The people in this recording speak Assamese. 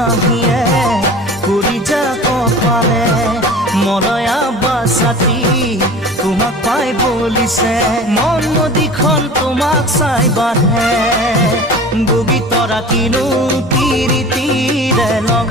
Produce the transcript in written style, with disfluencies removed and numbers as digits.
মাহিয়ে ঘুরি যা কপালে মলয়া বাছাতি তোমাক পাই বলিছে মন নদীখন তোমাক চাই বাঢ়ে বগী তৰা কিনো তিৰিতিৰে লগ